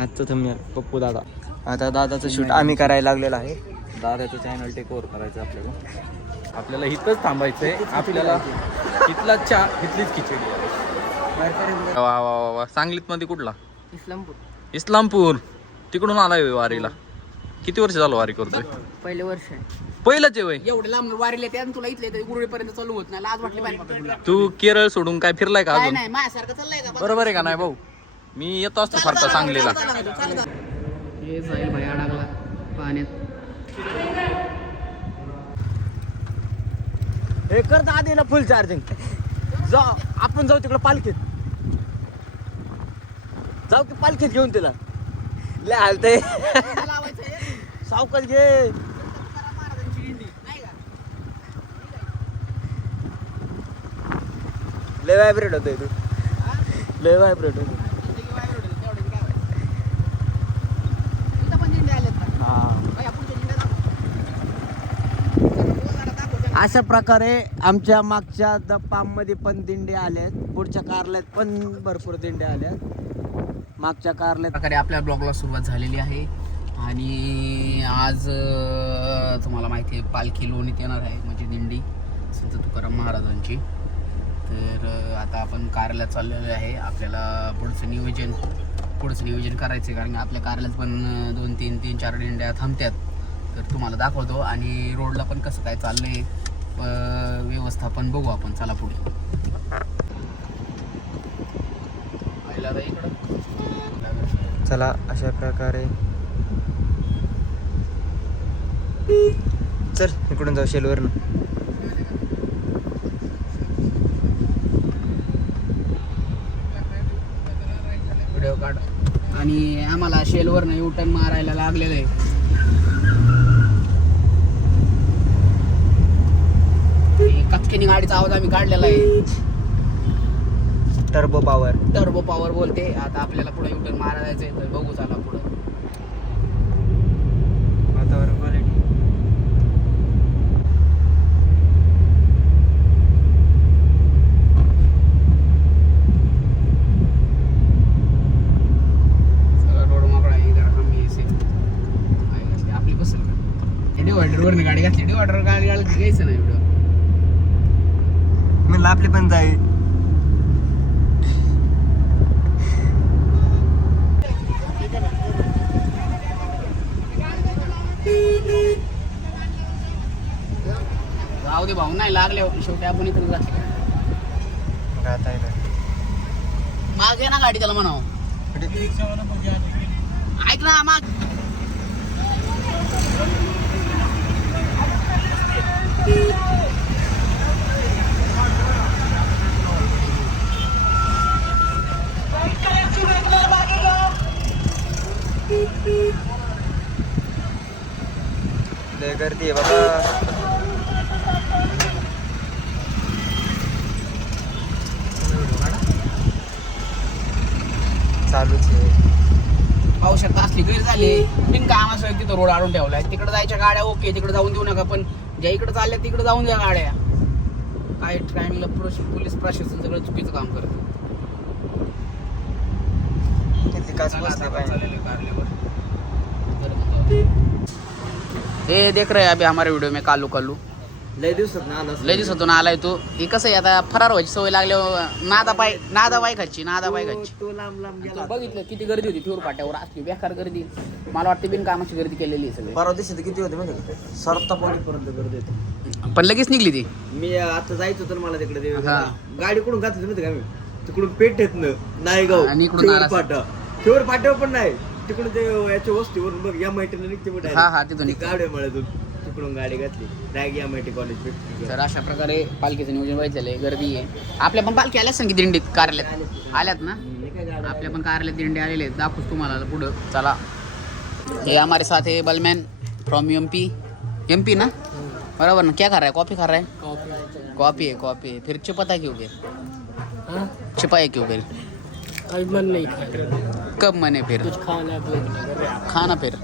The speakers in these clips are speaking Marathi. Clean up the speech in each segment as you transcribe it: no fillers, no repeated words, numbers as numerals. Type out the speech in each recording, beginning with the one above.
आजचं थंबनेल पप्पू दादा. आता दादाचं शूट आम्ही करायला लागलेलं आहे. दादाचं चॅनल टेक ओव्हर करायचं आपल्याला इथंच थांबायचं आहे. आपल्याला इथला चहा इथलीच खिचडी. वा वा वा वा. सांगलीत मध्ये कुठला? इस्लामपूर. तिकडून आलाय वारीला. किती वर्ष झालं वारी करतोय? पहिलं वर्ष आहे. पहिलंच आहे वय. एवढे लांब वारीला ते तुला इथले गुरुपर्यंत चालू होत नाही. लाज वाटली पाहिजे. तू केरळ सोडून काय फिरलाय का अजून? नाही माझ्यासारखं चाललंय का? बरोबर आहे का नाही भाऊ? मी येतो असतो सारखा सांगलीला. हे जाईल भाई अडकला पाण्यात. हे कर आधी ना फुल चार्जिंग. आपण जाऊ तिकडे पालखीत. जाऊ की पालखीत घेऊन तिला. लय हालतंय. सावकाश घे. लय व्हायब्रेट होतोय तू. लय व्हायब्रेट होतो. अशा प्रकारे आमच्या मागच्या दपामध्ये पण दिंडे आल्यात. पुढच्या कारल्यात पण भरपूर दिंडे आल्यात. मागच्या कारल्यात प्रकारे आपल्या ब्लॉगला सुरुवात झालेली आहे. आणि आज तुम्हाला माहिती आहे पालखी लोणीत येणार आहे, म्हणजे दिंडी संत तुकाराम महाराजांची. तर आता आपण कारल्यात चाललेलो आहे. आपल्याला पुढचं नियोजन करायचं आहे, कारण आपल्या कारल्यात पण 2-3-4 दिंड्या थांबतात. तर तुम्हाला दाखवतो. आणि रोडला पण कसं काय चाललंय व्यवस्थापन बघू आपण. चला पुढे. चला अशा प्रकारे चल इकडून जाऊ शेलवरनं. व्हिडिओ काढ. आणि आम्हाला शेलवरनं युटर्न मारायला लागलेलं आहे. कचकिनी गाडीचा आवाज आम्ही काढलेला आहे. टर्बो पॉवर बोलते. आता आपल्याला पुढे युटर्न मारायचं आहे, तर बघू चला पुढे. वातावरण क्वालिटी रोड मोकळा आहे. जरा कमी आपली बसेल का? डिवायडरवरनं गाडी घातली. डिवायडर गाडी घ्यायचं नाही एवढं. म्हणलं आपले पण जाईल. राहू दे भाऊ, नाही लागले शेवटी आपण इकडे जाते. माग आहे ना गाडी, त्याला म्हणावं ऐक ना माग. लय गर्दी आहे बाबा. चालूच आहे. पाहू शकता असली गैर झाली. बिन कामासाठी तिथं रोड आणून ठेवलाय. तिकडे जायच्या गाड्या ओके, तिकडे जाऊन देऊ नका. पण ज्या इकडे चालल्या तिकडे जाऊन द्या गाड्या. काय ट्रॅफिकला पोलीस प्रशासन सगळं चुकीचं काम करतं. हे देख रहे अभी हमारे वीडियो में कालू लय दिवसातून आलाय तू. हे कसं आहे आता फरार व्हायची सवय लागल्यावर नादा बाय खायची. तो लांब गेला. बघितलं किती गर्दी होती टूर पाट्यावर. असली बेकार गर्दी. मला वाटते बिनकामाची गर्दी केलेली आहे सगळी. परवा दिवशी किती होते माहिती का? सरता पर्यंत गर्दी होती. पण लगेच निघली ती. मी आता जायचं होतं मला तिकडे गाडी कुठून घातली माहिती का? मी तिकडून पेठेतनं नायगाव आणि इकडून ठेवर पाट्यावर पण नाही. तिकडून ते याच्या वस्तीवरून बघ या मैत्रीला निघते तिथून गाड्या मळ्यातून तिकडून गाडी घातली डायरेक्ट या माहिती कॉलेज पेठ. तर अशा प्रकारे पालखीचं नियोजन व्हायचं आहे. गर्दी आहे. आपल्या पण पालखी आल्याच सांगितली दिंडीत कार्यालयात आल्यात ना. आपल्या पण कार्यालयात दिंडी आलेले आहेत. दाखवूच तुम्हाला पुढं. चला. ये हमारे साथ है बलमैन फ्रॉम एमपी ना. बराबर ना. क्या खा रहा है? कॉफी खा रहा है? कॉफी है. फिर छिपाता क्यों गए? छिपाया क्यों गए? मन नहीं कब मने फिर कुछ खाना फिर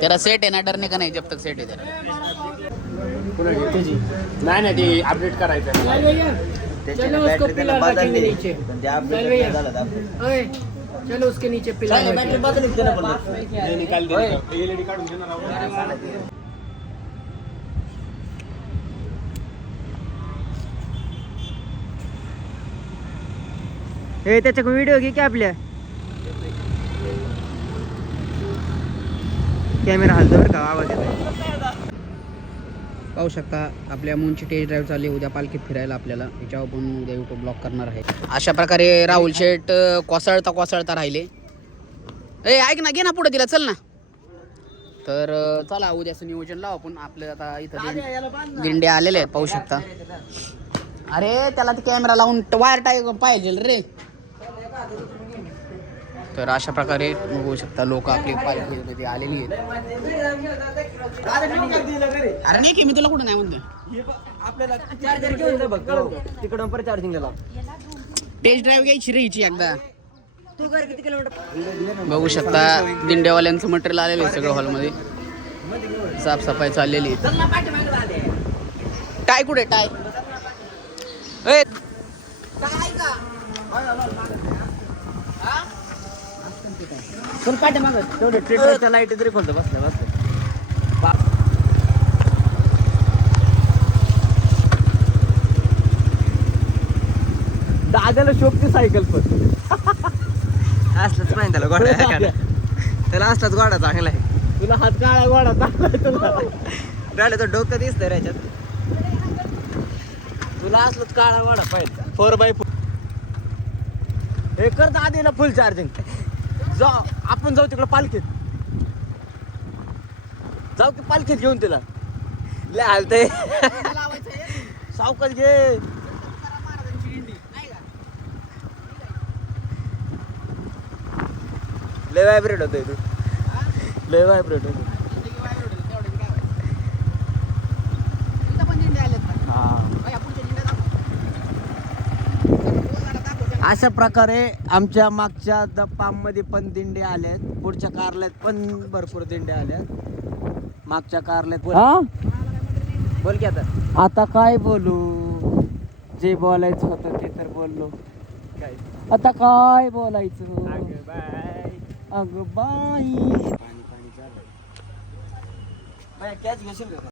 तेरा सेट है ना. डरने का नहीं जब तक सेट है तेरा. नाही ते अपडेट करायचं. चलो उसके नीचे पिला हे त्याच्या व्हिडिओ घे की आपल्या कॅमेरा हलतो बरं का आवाज येतो. पाहू शकता आपल्या मूनची टेस्ट ड्राईव्ह चालली उद्या पालखीत फिरायला आपल्याला याच्यावर पण उद्या युट्यूब ब्लॉग करणार आहे. अशा प्रकारे राहुल शेठ कोसळता राहिले. ए ऐक ना, घे ना पुढे तिला, चल ना. तर चला उद्याचं नियोजन लावू आपण. आपलं आता इथं दिंडे आलेले आहेत पाहू शकता. अरे त्याला ते कॅमेरा लावून वायर टाक पाहिजे रे. तर अशा प्रकारे बघू शकता लोक आपली पालखीमध्ये आलेली आहेत. अरे नाही की मी तुला कुठं नाही म्हणतोय. आपल्याला चार्जर घेऊन बघ तिकडून परत चार्जिंगला टेस्ट ड्राईव्ह घ्यायची रे हिची एकदा. तू घर किती किलोमीटर बघू शकता दिंड्यावाल्यांचं मटेरियल आलेलं आहे सगळं हॉलमध्ये. साफसफाई चाललेली आहे. टाय कुठे टाय? ए पण पाठी माग तेवढे ट्रेडरच्या लाईट तरी खोलतो बसल्या दादाला शोभती सायकल पण असलंच पाहिजे त्याला गोडा. त्याला असलाच गोडा चांगला आहे. तुला हात काळा गोडा चांगला आहे. तुला राहिलं तर डोकं दिसतंय रे याच्यात. तुला असलंच काळा गोडा पाहिजे 4x4. हे करता आधी ना फुल चार्जिंग. जाऊ आपण जाऊ तिकडं पालखीत. जाऊ की पालखीत घेऊन तिला. लय हालतंय. सावकाश घे. लय व्हायब्रेट होतोय तू. लय व्हायब्रेट होतो. अशा प्रकारे आमच्या मागच्या पाममध्ये पण दिंडे आल्यात. पुढच्या कारल्यात पण भरपूर दिंडे आल्यात. मागच्या कारल्यात बोल की आता काय बोलू. जे बोलायचं होतं ते तर बोललो. आता काय बोलायचं. अगं बाई कॅच घेशील का?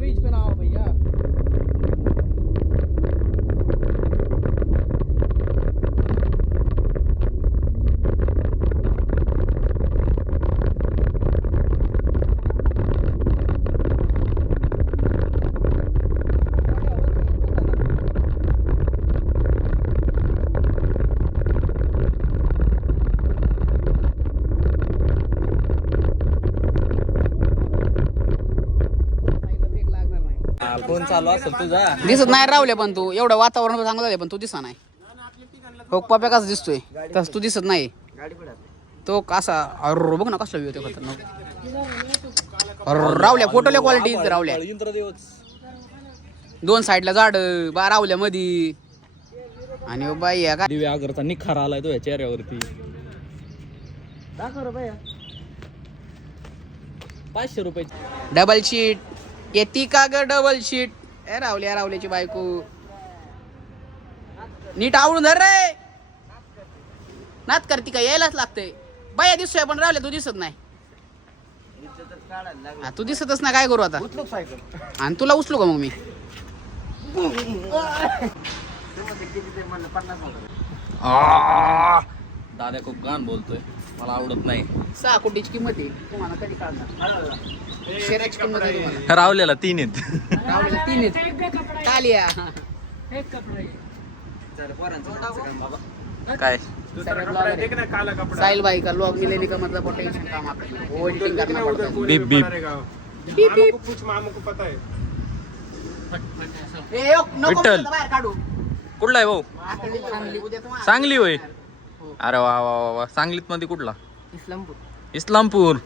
बीच पे ना आओ भैया. फोन चालू असेल तुझा. दिसत नाही रावले पण तू. एवढं वातावरण चांगलं झालं पण तू दिसा नाही. हो पप्या कसा दिसतोय तस तू दिसत नाही. तो कसा अरे बघ ना कसला व्ह्यू होतो खतरनाक. रावल्या फोटोल्या क्वालिटी रावल्या. दोन साईडला झाड बा रावल्या मधी. आणि बाई का दिव्या आगरचा निखार आलाय तो या चेहऱ्यावरती. दाखव रे बाया. 500 रुपये. डबल शीट येती का ग डबल शीट. ए रावल्याची बायको नीट आवडून धर रे. नात करती का यायलाच लागतंय. बाया दिसतोय पण रावल्या तू दिसत नाही. तू दिसतच नाही काय करू आता. आणि तुला उचलू का मग मी. दादा खूप घाण बोलतोय. मला आवडत नाही. 6 कोटीची किंमत आहे. तुम्हाला कधी कळणार. शेराची किंमत आहे तुम्हाला. रावल्याला 3 आहेत. रावल्याला 3 आहेत. टालिया काय साहिल भाई का लॉग मिलेली का मतलब टेंशन काम आपल्याला. वो एडिटिंग करना पड़ता है. बीप बीप. ए यो, नको विठ्ठल. मला बाहेर काढू. कुठला आहे भाऊ? उद्या तुम्हाला सांगली होय. अरे वा वा वा वा. सांगलीत मध्ये कुठला? इस्लामपूर. इस्लामपूर.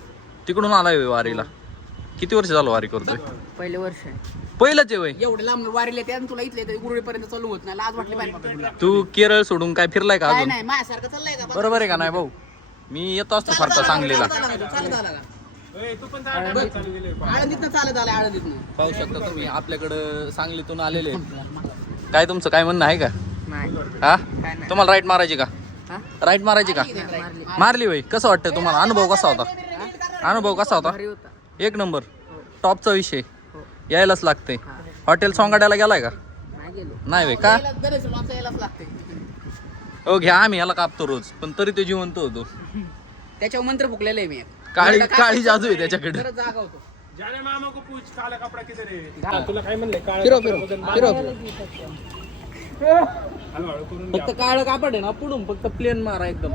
तिकडून आलाय होय वारीला. किती वर्ष झालं वारी करतोय? पहिले वर्ष आहे. पहिलंच आहे वय. एवढे लांब वारीले ते आणि तुला इथले गुरुडीपर्यंत चालू होत नाही. लाज वाटली पाहिजे तुला. तू केरळ सोडून काय फिरलाय का काय अजून? नाही माझ्यासारखं चाललंय का? बरोबर आहे का नाही भाऊ? मी येतो असतो फार तर सांगलीला. चालत आला का? आळंदीतनं चालत आलाय आळंदीतनं. पाहू शकता तुम्ही आपल्याकडं सांगलीतून आलेले आहेत. काय तुमचं काय म्हणणं आहे का? हा तुम्हाला राईट मारायची का? राईट मारायची का? मारली होय. कसं वाटतं तुम्हाला? अनुभव कसा होता? अनुभव कसा होता? एक नंबर टॉपचा विषय. यायलाच लागते. हॉटेल सोंगाड्याला गेलाय का? नाही होय का? हो घ्या आम्ही याला कापतो रोज पण तरी ते जिवंत होतो. त्याच्यावर मंत्र फुकलेलं आहे मी. काळी जादू आहे त्याच्याकडे. जागा होतो. तुला काय म्हणले फिरो फिरो फिरो. फक्त काळं कापड आहे ना पुढून फक्त प्लेन मारा एकदम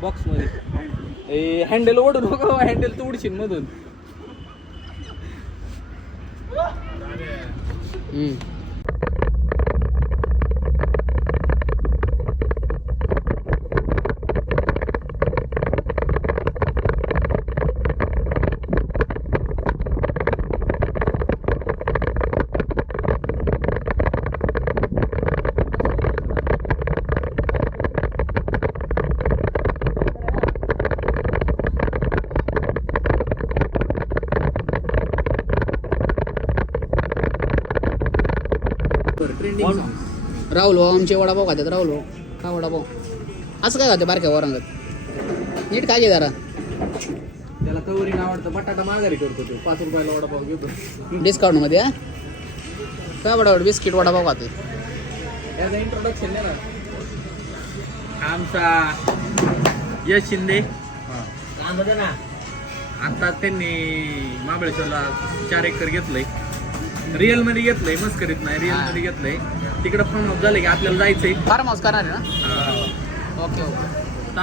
बॉक्स मध्ये. हँडल ओढू नको. हँडल तू उडशील मधून. राहुल भाऊ आमचे वडापाव खातात. राहुल भाऊ का वडापाव असं काय खाते बारक्या वरांगत? नीट काय घे जरा. त्याला कवरी आवडतं. बटाटा माघारी करतो तो. 5 रुपयाला वडापाव घेतो डिस्काउंट मध्ये. हा काय वडापाव बिस्किट वडापाव खाते. त्याचं इंट्रोडक्शन दे ना. आमचा यश शिंदे. आता त्यांनी महाबळेश्वरला 4 एकर घेतलंय. रिअल मध्ये घेतलंय. मस्करीत नाही. रिअल मध्ये घेतलंय. तिकडे फार्म हाऊस झालं की आपल्याला जायचंय. फार्म हाऊस करणार आहे ना? Okay okay.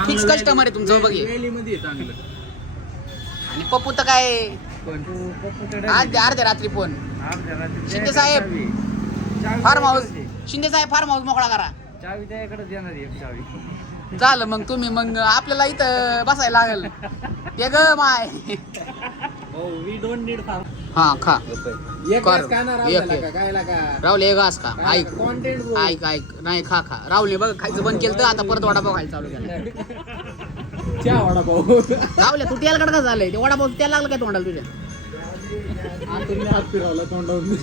फिक्स कस्टमर आहे तुमचं. बघे व्हॅलीमध्ये आहे चांगलं. आणि पप्पू तर काय आज अर्ध्या रात्री पण शिंदे साहेब फार्म हाऊस. शिंदे साहेब फार्म हाऊस मोकळा करा. चावी त्याकडे देणार आहे चावी. झालं मग तुम्ही मग आपल्याला इथं बसायला लागेल. ते ग माय. We don't need farm. हा खा एक कर. का ना एक राहुल एक. का काय लागा राहुल एक घास का? ऐक कॉन्टेंट ऐक ऐक. नाही खा खा. राहुलने बघ खायचं बंद केलं तर आता परत वडापाव खायला चालू केलं. चहा वडापाव. राहुल तू तेल कडका झालंय. ते वडापाव तेल लागलं काय तोंडाला तुझ्या? हात फिरवला तोंडावरून.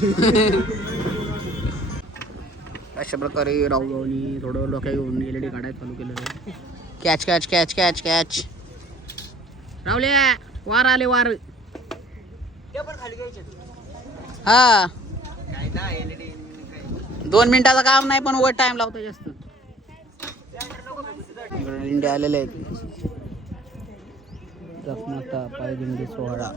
अशा प्रकारे राहुलनी थोडं डोक्या घेऊन LED काढायला चालू केलं. Catch catch catch catch catch. राहुले वार आले वार. हा 2 मिनिटाचं काम नाही पण वर टाइम लावतो जास्त. इंडिया आलेले आहेत. रत्नाता पायदिंडी सोहळा.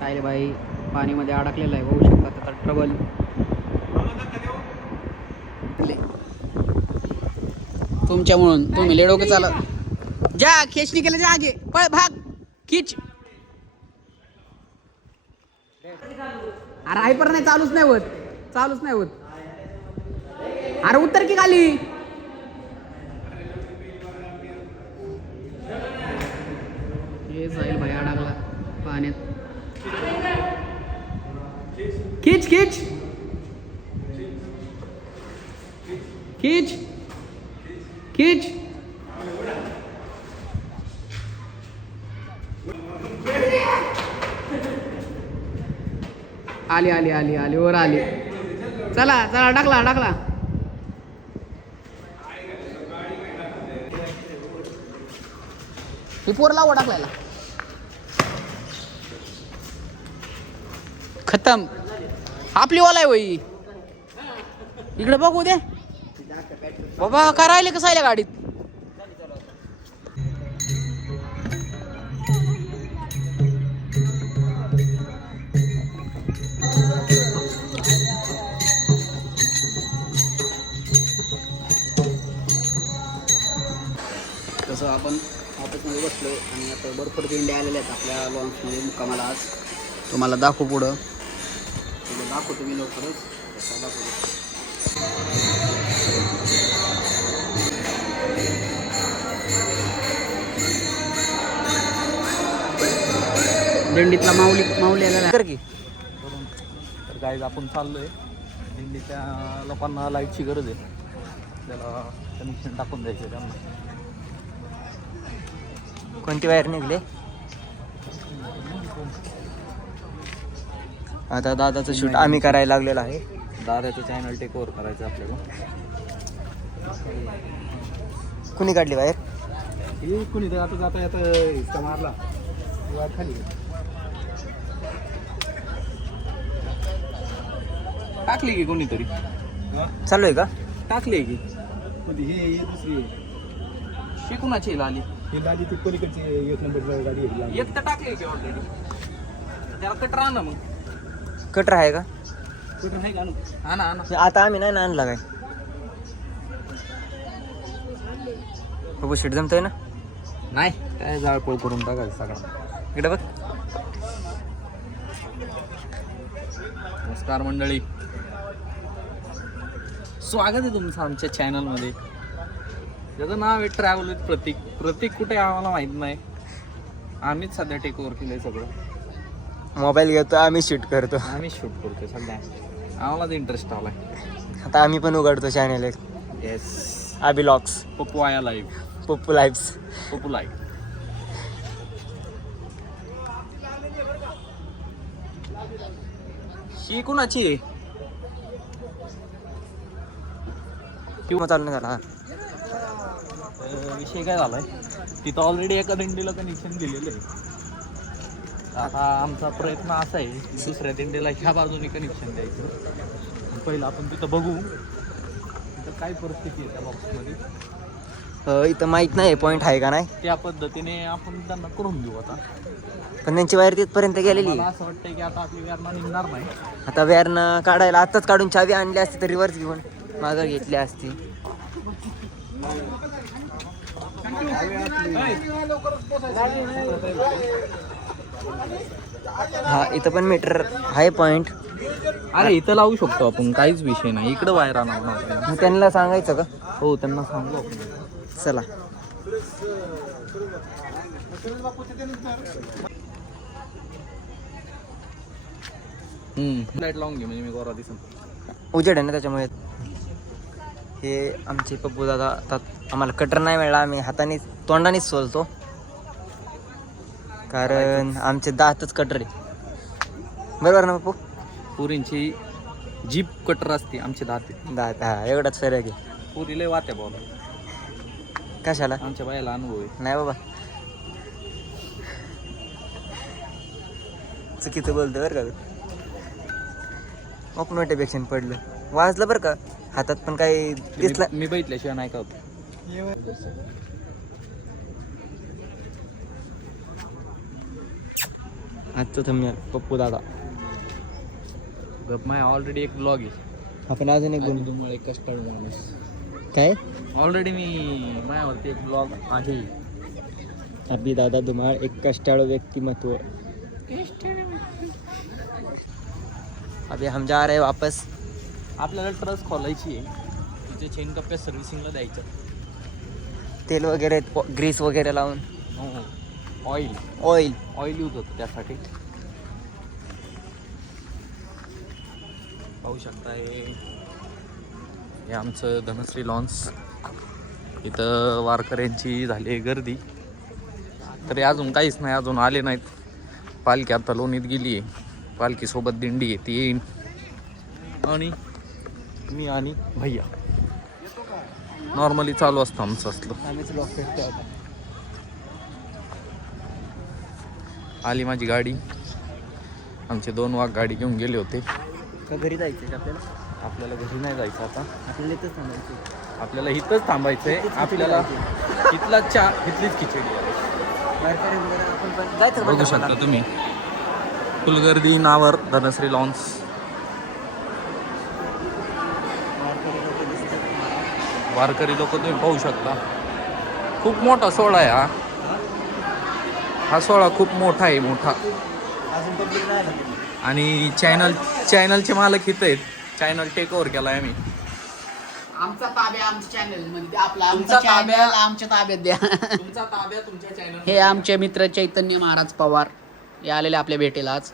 साहिल भाई पाणीमध्ये अडकलेला आहे. होऊ शकतात आता ट्रबल. तुमच्यामुळून तुम्ही लेडो के चालत जा. खेचणी केलं जा. आगे पळ भाग खिच. अरे हायपर नाही. चालूच नाही होत. चालूच नाही होत. अरे उत्तर की खाली. हे साहिल भाई अडकला पाण्यात. खिच खिच खिच खिच. आली आली आली आली वर आली. चला चला टाकला टाकला. ही पोर लावा टाकलायला. खतम. आपली वाला आहे वही. इकडे बघू दे बाबा. काय राहिले कसं आहे गाडीत? तसं आपण ऑफिसमध्ये बसलो आणि आता भरपूर दिंड्या आलेल्या आहेत आपल्या लॉन्समध्ये मुक्कामाला. आज तुम्हाला दाखवू पुढं. दाखवतो मी लवकरच. दाखवतो. दिंडीतला माऊली आलेला कर की तर गाईज आपण चाललोय दिंडीच्या लोकांना लाईटची गरज आहे, त्याला कनेक्शन टाकून द्यायचं त्यांना. कोणती वायर निघले आता दादाचं शूट आम्ही करायला लागलेलं आहे. दादाचं चॅनल टेक ओव्हर करायचं आपल्याला. कुणी काढली वायर? हे कोणी तर आता जाता येता हिसका मारला वाट खाली टाकली की कोणीतरी, चालू आहे का? टाकली की हे दुसरी शिकूनाची आली ही गाडी ती पलीकडची 1 नंबर गाडी आहे. एक तर टाकली की ऑलरेडी, त्याला कटर आणा मग. कटर आहे का? कुठं आहे का आणू? आणा आणा. आता आम्ही नाही ना आणला काय बघू शूट जमतोय ना? नाही काय जाळपोळ करून टाकायचं सगळं. इकडे बघ. नमस्कार मंडळी, स्वागत आहे तुमचं आमच्या चॅनलमध्ये. त्याचं नाव आहे ट्रॅव्हल विथ प्रतीक. प्रतीक कुठे आम्हाला माहीत नाही, आम्हीच सध्या टेक ओव्हर केलंय सगळं. मोबाईल घेतो आम्ही शूट करतो. आम्हीच शूट करतोय सध्या, आम्हालाच इंटरेस्ट आलाय. आता आम्ही पण उघडतो चॅनल एक येस, अभिलॉग्स पप्पू आया live, Pappu lives. Pappu live. ही कुणाची आहे? किंवा चालू नाही झाला. विषय काय झालाय, तिथं ऑलरेडी एका दिंडीला कनेक्शन दिलेलं आहे. आता आमचा प्रयत्न असा आहे की दुसऱ्या दिंडीला ह्या बाजूने कनेक्शन द्यायचं. पहिलं आपण तिथं बघू तिथं काय परिस्थिती आहे त्या बॉक्समध्ये, इथं माहित नाही पॉईंट आहे का नाही, त्या पद्धतीने आपण त्यांना करून देऊ. आता पण त्यांची वायर तिथपर्यंत गेलेली मला आहे. असं वाटतंय की आता आपली व्यारणा निघणार नाही. आता वेअरनं काढायला आत्ताच काढून चावी आणली असती तर रिव्हर्स घेऊन मागं घेतली असती. हा इथं पण मीटर आहे पॉईंट. अरे इथं लावू शकतो आपण, काहीच विषय नाही. इकडं वायर आणणार. मग त्यांना सांगायचं का? हो त्यांना सांगू आपण. चला लाईट लावून घे म्हणजे मी गोरा दिसून. उजेड आहे ना त्याच्यामुळे. हे आमचे पप्पू दादा आता आम्हाला कटर नाही मिळाला, आम्ही हाताने तोंडानेच सोलतो कारण आमचे दातच कटर आहे. बरोबर ना पप्पू? पुरींची जीप कटर असते, आमचे दात दात हा एवढाच फरक आहे. पुरी लय वात्या बोला. कशाला? आमच्या बायाला अनुभव आहे. नाही बाबा चुकीचं बोलतो बरं का तू. मग नोटिफिकेशन पडलं वाजलं बरं का, हातात पण काही दिसलं. मी बघितल्याशिवाय नाही का होत. आजचं थंबनेल पप्पू दादा. गप माय ऑलरेडी एक ब्लॉग आहे. आपण अजून एक बोलू. तुम्हाला कस्टर्ड माणूस काय? ऑलरेडी मी माझ्यावरती एक ब्लॉग आहे. अभि दादा धुमाळ एक कष्टाळू व्यक्तिमत्व. अभी हम जा रहे वापस. आपल्याला ट्रस खोलायची आहे, तिचे चेन कप्प्या सर्व्हिसिंगला द्यायचं. तेल वगैरे ग्रीस वगैरे लावून ऑइल ऑइल यूज होतं त्यासाठी. पाहू शकता हे आमचं धनश्री लॉन्स. इथं वारकऱ्यांची झाली आहे गर्दी, तरी अजून काहीच नाही, अजून आले नाहीत. पालखी आता लोणीत गेली आहे, पालखीसोबत दिंडी आहे ती येईन. आणि मी आणि भैया नॉर्मली चालू असतं आमचं असलं. आम्हीच लॉक करतो आता. आली माझी गाडी. आमचे 2 वाघ गाडी घेऊन गेले होते. का घरी जायचं आपल्याला? आपल्याला घरी नाही जायचं आता, आपल्याला इथंच थांबायचं. आपल्याला इथंच थांबायचं आहे. आपल्याला इथला इथलीच खिचडी आहे. आपण पण जायचं बघू शकता तुम्ही, फुल गर्दी नावर धनश्री लॉन्स. वारकरी लोक तुम्ही पाहू शकता. खूप मोठा सोहळा आहे हा सोहळा खूप मोठा आहे, मोठा. आणि चॅनलचे मालक इथं आहेत. चॅनल टेक ओव्हर केला आहे आम्ही. आमचा ताब्या आमच्या चॅनल म्हणजे आपला तुमचा आमचा ताब्या- चॅनल आमच्या ताब्यात द्या. तुमचा ताब्या तुमच्या चॅनल. हे आमचे मित्र चैतन्य महाराज पवार हे आलेले आपल्या भेटीला आज.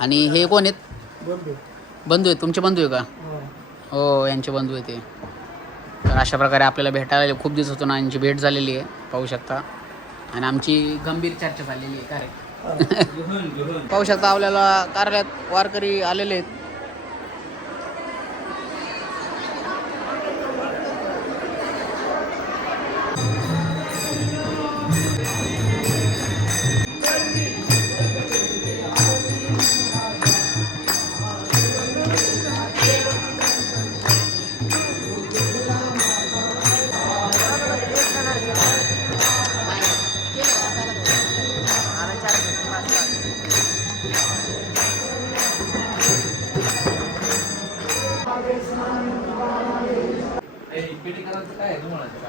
आणि हे कोण आहेत? बंधू आहेत. तुमचे बंधू आहे का? हो, यांचे बंधू आहे ते. तर अशा प्रकारे आपल्याला भेटायला खूप दिवसातून यांची भेट झालेली आहे, पाहू शकता. आणि आमची गंभीर चर्चा झालेली आहे. काय पाहू शकता आपल्याला कार्यालयात वारकरी आलेले आहेत.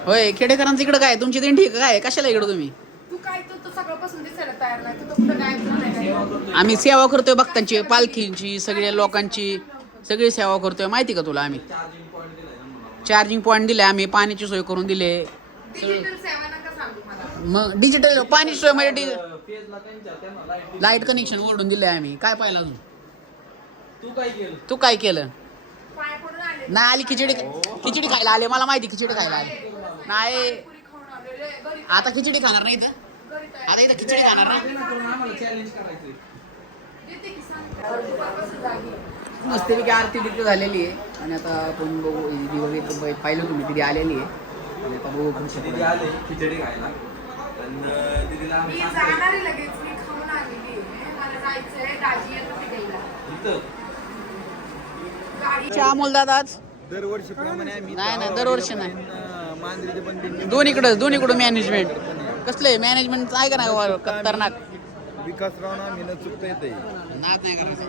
होय, खेडेकरांचं इकडं काय? तुमची दिंडी काय? कशाला इकडं तुम्ही? तू काय तो सगळ्यापासून दिसायला तयार नाही. तू कुठं काय नाही. आम्ही सेवा करतोय भक्तांची, पालखींची, सगळ्या लोकांची सगळी सेवा करतोय. माहिती का तुला? आम्ही चार्जिंग पॉईंट दिले, आम्ही पाण्याची सोय करून दिले. डिजिटल सेवा नका सांगू मला. मग डिजिटल पाणी सोय म्हणजे लाईट कनेक्शन ओढून दिले आम्ही. काय पाहिलं अजून? तू काय केलं? पाय पडून आले. नाही आली खिचडी खायला आले. मला माहिती खिचडी खायला आले. नाही पुरी खाऊन आलेले. घरी आता खिचडी खाणार नाही तर घरी तयार. आता इथं खिचडी खाणार ना. देते की सांग. दुपारपासून जागी. मस्तपैकी आरती बिरती झालेली आहे. आणि आता आपण बघू दिदी वगैरे पाहिलं तुम्ही, दिदी आलेली आहे. आणि आता बघू खिचडी खायला. मी जाणार आहे लगेच. मी खाऊन आलेली आहे. मला जायचंय. दाजी येतो मी द्यायला. गाडी अमोल दादा आज दरवर्षीप्रमाणे आम्ही नाही दरवर्षी नाही. मांजरीचे पण दिंडी दोन्हीकडं मॅनेजमेंट कसलं मॅनेजमेंट आहे का नाही? खतरनाक. विकासराव ना मी न चुकता येते. नाच नाही करायचं.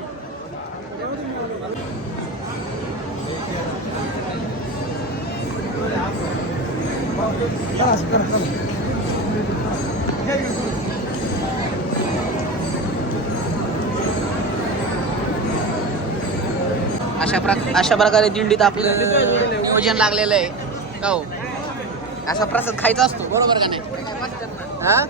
अशा प्रकारे दिंडीत आपलं नियोजन लागलेलं आहे का हो? असा प्रसाद खायचा असतो, बरोबर का नाही? हा?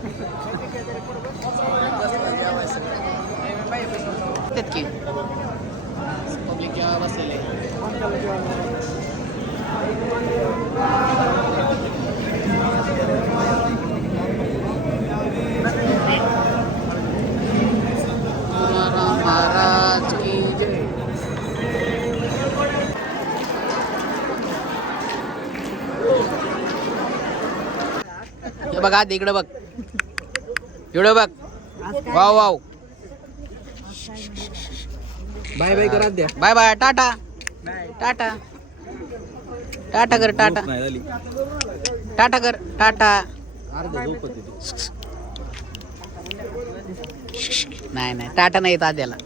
पब्लिक जेव्हा बसलेलं आहे. महाराज की जय. हे बघ आधी इकडं बघ, एवढं बघ. Wow wow. बाय बाय करा द्या. Bye bye. Tata tata tata कर. टाटा टाटा कर. टाटा. नाही टाटा नाही येत आद्याला.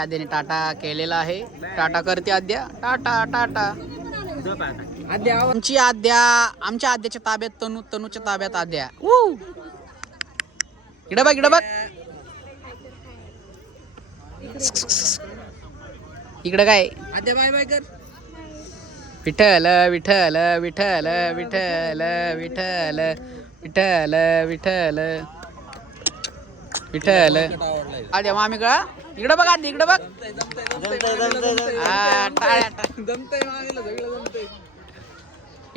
आद्याने टाटा केलेला आहे. टाटा करते आद्या. टाटा टाटा. आमच्या आद्याच्या ताब्यात तनूच्या ताब्यात आद्या. इकडे बघ इकडे बघ. इकडे काय? आद्या बाय बाय कर. विठ्ठल विठ्ठल विठ्ठल विठ्ठल विठ्ठल विठ्ठल विठ्ठल विठ्ठल. आद्या मामी का? इकडे बघ आधी. इकडे बघ.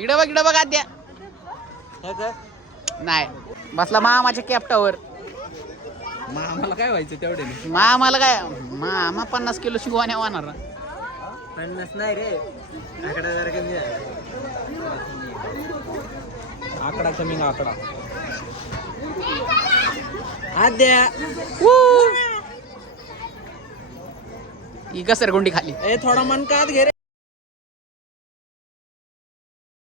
इकडे बघ इकडे बघ आद्या. नाही बसला मामाच्या कॅप्टावर. आम्हाला काय व्हायचं तेवढे? मामाला काय? मामा 50 किलो शिकवाने होणार. 50 नाही रे. आकडा जरा कमी आहे. आकडा कमी आकडा. आद्या ही घसरगुंडी खाली. थोडा मन कात घे रे.